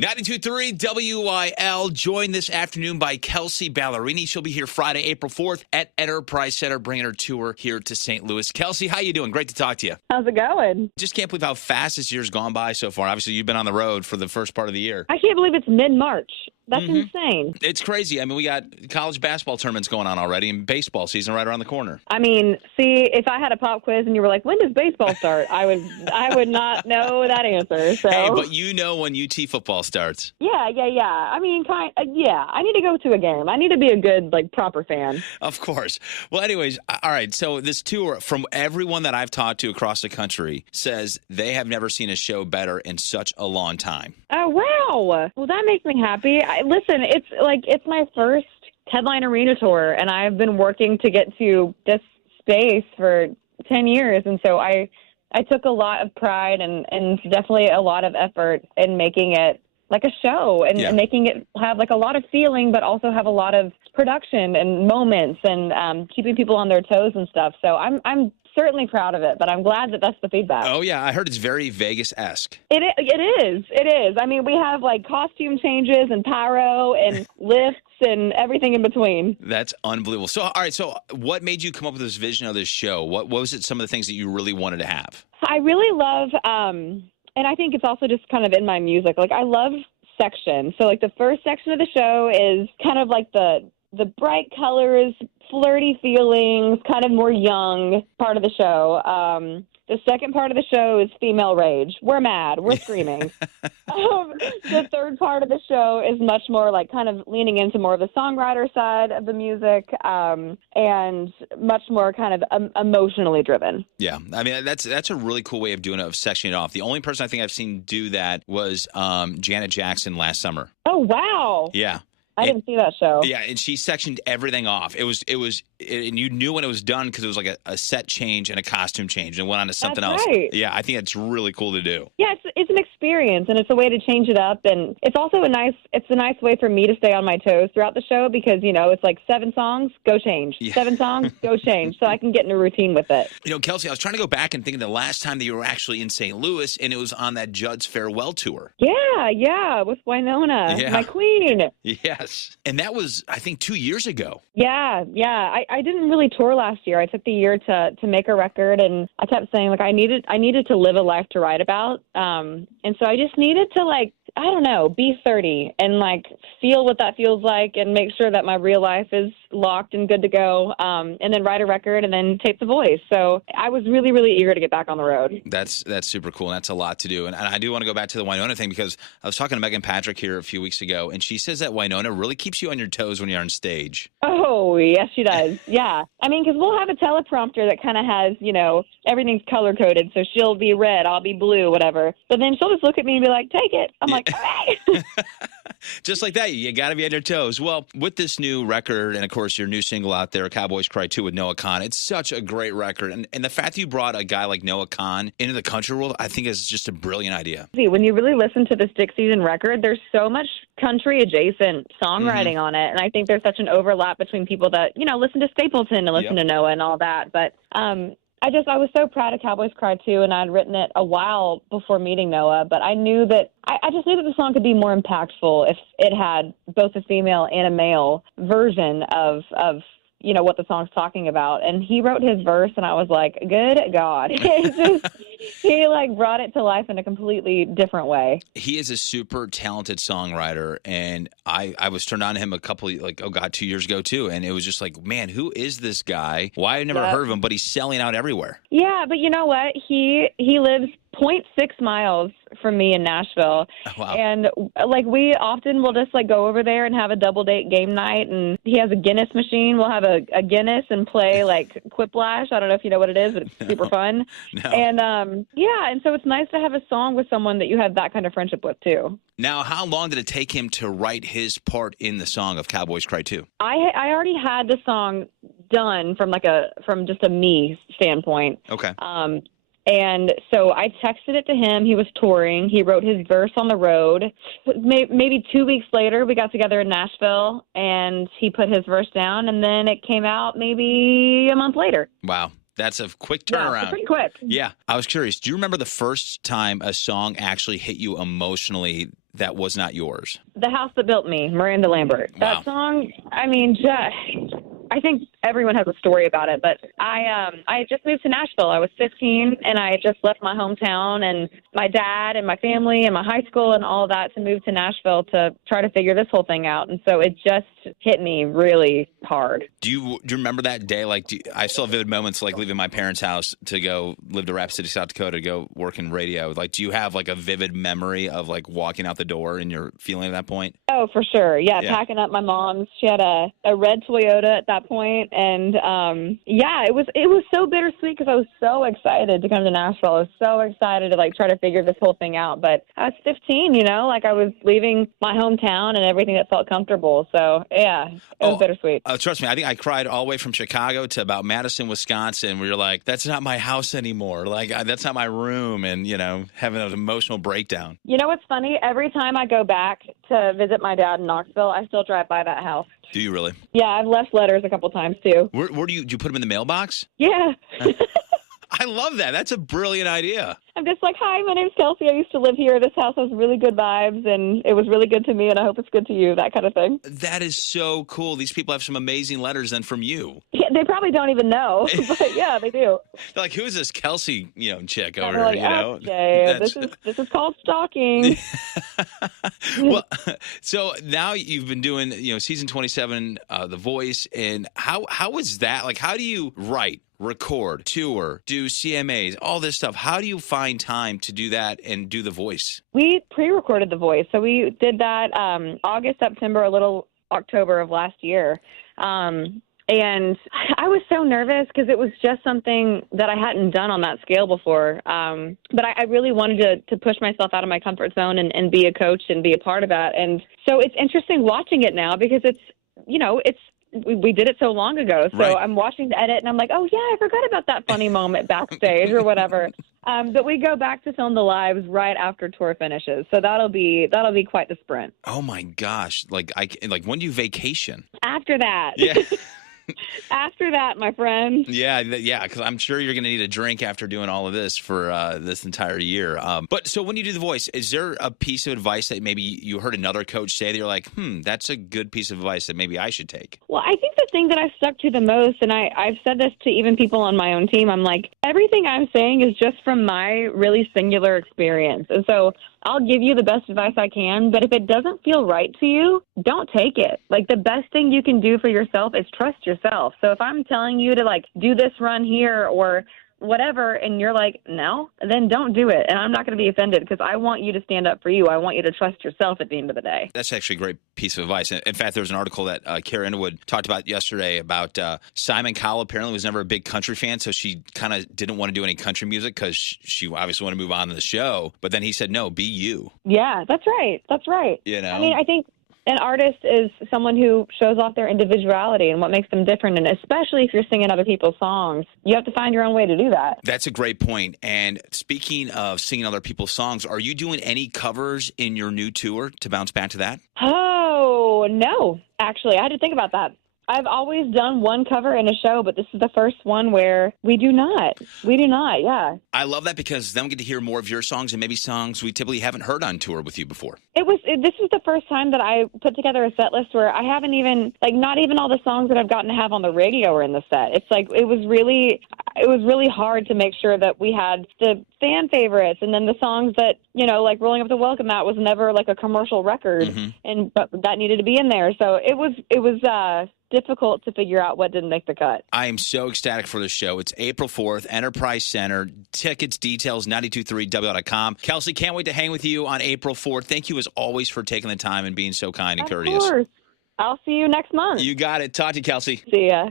92.3 WIL, joined this afternoon by Kelsea Balerini. She'll be here Friday, April 4th at Enterprise Center, bringing her tour here to St. Louis. Kelsea, how you doing? Great to talk to you. How's it going? Just can't believe how fast this year's gone by so far. Obviously, you've been on the road for the first part of the year. I can't believe it's mid-March. That's insane. It's crazy. I mean, we got college basketball tournaments going on already and baseball season right around the corner. I mean, see, if I had a pop quiz and you were like, when does baseball start? I would not know that answer. So. Hey, but you know when UT football starts. Yeah. I mean, I need to go to a game. I need to be a good, proper fan. Of course. Well, anyways, all right. So this tour, from everyone that I've talked to across the country, says they have never seen a show better in such a long time. Oh, wow. Well, that makes me happy. Listen, it's my first headline arena tour, and I've been working to get to this space for 10 years. And so I took a lot of pride and definitely a lot of effort in making it like a show and making it have a lot of feeling, but also have a lot of production and moments and keeping people on their toes and stuff. So I'm certainly proud of it, but I'm glad that that's the feedback. Oh, yeah. I heard it's very Vegas-esque. It is. I mean, we have costume changes and pyro and lifts and everything in between. That's unbelievable. So, all right. So what made you come up with this vision of this show? What was it, some of the things that you really wanted to have? I really love, and I think it's also just kind of in my music. I love sections. So the first section of the show is kind of the bright colors, flirty feelings, kind of more young part of the show. The second part of the show is female rage. We're mad. We're screaming. The third part of the show is much more kind of leaning into more of the songwriter side of the music and much more kind of emotionally driven. Yeah. I mean, that's a really cool way of doing it, of sectioning it off. The only person I think I've seen do that was Janet Jackson last summer. Oh, wow. Yeah. I didn't see that show. Yeah, and she sectioned everything off. And you knew when it was done because it was a set change and a costume change and went on to something else. Right. Yeah, I think that's really cool to do. Yeah, it's an experience and it's a way to change it up, and it's also a nice way for me to stay on my toes throughout the show because it's 7 songs, go change. Yeah. 7 songs, go change, so I can get in a routine with it. Kelsea, I was trying to go back and think of the last time that you were actually in St. Louis, and it was on that Judd's farewell tour. Yeah, with Winona, my queen. Yes, and that was I think 2 years ago. Yeah. I didn't really tour last year. I took the year to make a record, and I kept saying I needed to live a life to write about. And so I just needed to be 30 and feel what that feels like and make sure that my real life is locked and good to go. And then write a record and then tape the voice. So I was really, really eager to get back on the road. That's super cool. And that's a lot to do. And I do want to go back to the Winona thing because I was talking to Megan Patrick here a few weeks ago, and she says that Winona really keeps you on your toes when you're on stage. Oh, yes, she does. Yeah. I mean, because we'll have a teleprompter that kind of has, everything's color-coded. So she'll be red, I'll be blue, whatever. But then she'll just look at me and be like, take it. I'm like, hey. Just like that, you got to be on your toes. Well, with this new record and, of course, your new single out there, Cowboys Cry 2 with Noah Kahan, it's such a great record. And the fact that you brought a guy like Noah Kahan into the country world, I think is just a brilliant idea. See, when you really listen to this Dick Season record, there's so much country-adjacent songwriting on it. And I think there's such an overlap between people that, listen to Stapleton and listen to Noah and all that. But I was so proud of Cowboys Cry 2, and I'd written it a while before meeting Noah, but I knew that I just knew that the song could be more impactful if it had both a female and a male version of what the song's talking about. And he wrote his verse, and I was like, good God. He brought it to life in a completely different way. He is a super talented songwriter, and I was turned on to him 2 years ago too, and it was just like, man, who is this guy? Why I've never heard of him, but he's selling out everywhere. Yeah, but you know what? He lives 0.6 miles from me in Nashville. Oh, wow. And we often will just go over there and have a double date game night, and he has a Guinness machine. We'll have a Guinness and play Quiplash. I don't know if you know what it is, but it's super fun. No. And and so it's nice to have a song with someone that you have that kind of friendship with too. Now, how long did it take him to write his part in the song of Cowboys Cry 2? I already had the song done from just a me standpoint. Okay. And so I texted it to him. He was touring. He wrote his verse on the road. Maybe 2 weeks later, we got together in Nashville, and he put his verse down, and then it came out maybe a month later. Wow. That's a quick turnaround. Yeah, pretty quick. Yeah. I was curious. Do you remember the first time a song actually hit you emotionally that was not yours? The House That Built Me, Miranda Lambert. Wow. That song, I mean, I think everyone has a story about it, but I had just moved to Nashville. I was 15, and I had just left my hometown and my dad and my family and my high school and all that to move to Nashville to try to figure this whole thing out. And so it just hit me really hard. Do you remember that day? Like, I still have vivid moments like leaving my parents' house to go live to Rapid City, South Dakota, to go work in radio. Like, do you have like a vivid memory of like walking out the door and your feeling at that point? Oh, for sure. Yeah, packing up my mom's. She had a red Toyota at that point, and it was so bittersweet because I was so excited to come to Nashville. I was so excited to like try to figure this whole thing out. But I was 15, like I was leaving my hometown and everything that felt comfortable. So yeah, it was bittersweet. Trust me, I think I cried all the way from Chicago to about Madison, Wisconsin, where you're like, that's not my house anymore. Like, that's not my room, and having an emotional breakdown. You know what's funny? Every time I go back to visit my dad in Knoxville, I still drive by that house. Do you really? Yeah, I've left letters a couple times too. Where do you put them in the mailbox? Yeah. I love that. That's a brilliant idea. I'm just like, hi, my name's Kelsey. I used to live here. This house has really good vibes, and it was really good to me, and I hope it's good to you, that kind of thing. That is so cool. These people have some amazing letters then from you. Yeah, they probably don't even know, but yeah, they do. They're like, who is this Kelsey, chick over here, like, Okay, this is called stalking. Well, so now you've been doing, season 27, The Voice, and how is that? Like, how do you write, record, tour, do CMAs, all this stuff? How do you find time to do that and do The Voice? We pre-recorded The Voice. So we did that August, September, a little October of last year. And I was so nervous because it was just something that I hadn't done on that scale before. But I really wanted to push myself out of my comfort zone and be a coach and be a part of that. And so it's interesting watching it now because we did it so long ago. So right. I'm watching the edit and I'm like, oh yeah, I forgot about that funny moment backstage or whatever. But we go back to film the lives right after tour finishes. So that'll be quite the sprint. Oh my gosh. Like when do you vacation? After that. Yeah. After that, my friend. Yeah, because I'm sure you're going to need a drink after doing all of this for this entire year. But so when you do The Voice, is there a piece of advice that maybe you heard another coach say that you're like, that's a good piece of advice that maybe I should take? Well, I think the thing that I've stuck to the most, and I've said this to even people on my own team, I'm like, everything I'm saying is just from my really singular experience. And so I'll give you the best advice I can, but if it doesn't feel right to you, don't take it. Like, the best thing you can do for yourself is trust yourself. So if I'm telling you to, like, do this run here or whatever, and you're like, no, then don't do it. And I'm not going to be offended because I want you to stand up for you. I want you to trust yourself at the end of the day. That's actually a great piece of advice. In fact, there was an article that Kara Underwood talked about yesterday about Simon Cowell apparently was never a big country fan, so she kind of didn't want to do any country music because she obviously wanted to move on to the show. But then he said, no, be you. Yeah, that's right. That's right. I mean, I think an artist is someone who shows off their individuality and what makes them different. And especially if you're singing other people's songs, you have to find your own way to do that. That's a great point. And speaking of singing other people's songs, are you doing any covers in your new tour to bounce back to that? Oh, no. Actually, I had to think about that. I've always done one cover in a show, but this is the first one where we do not. We do not, yeah. I love that because then we get to hear more of your songs and maybe songs we typically haven't heard on tour with you before. This was the first time that I put together a set list where I haven't even, like, not even all the songs that I've gotten to have on the radio are in the set. It's like, it was really hard to make sure that we had the fan favorites and then the songs that, like Rolling Up the Welcome Mat was never like a commercial record, but that needed to be in there. So it was difficult to figure out what didn't make the cut. I am so ecstatic for the show. It's April 4th, Enterprise Center. Tickets, details, 923WL.com. Kelsey, can't wait to hang with you on April 4th. Thank you as always for taking the time and being so kind and courteous. Of course. I'll see you next month. You got it. Talk to you, Kelsey. See ya.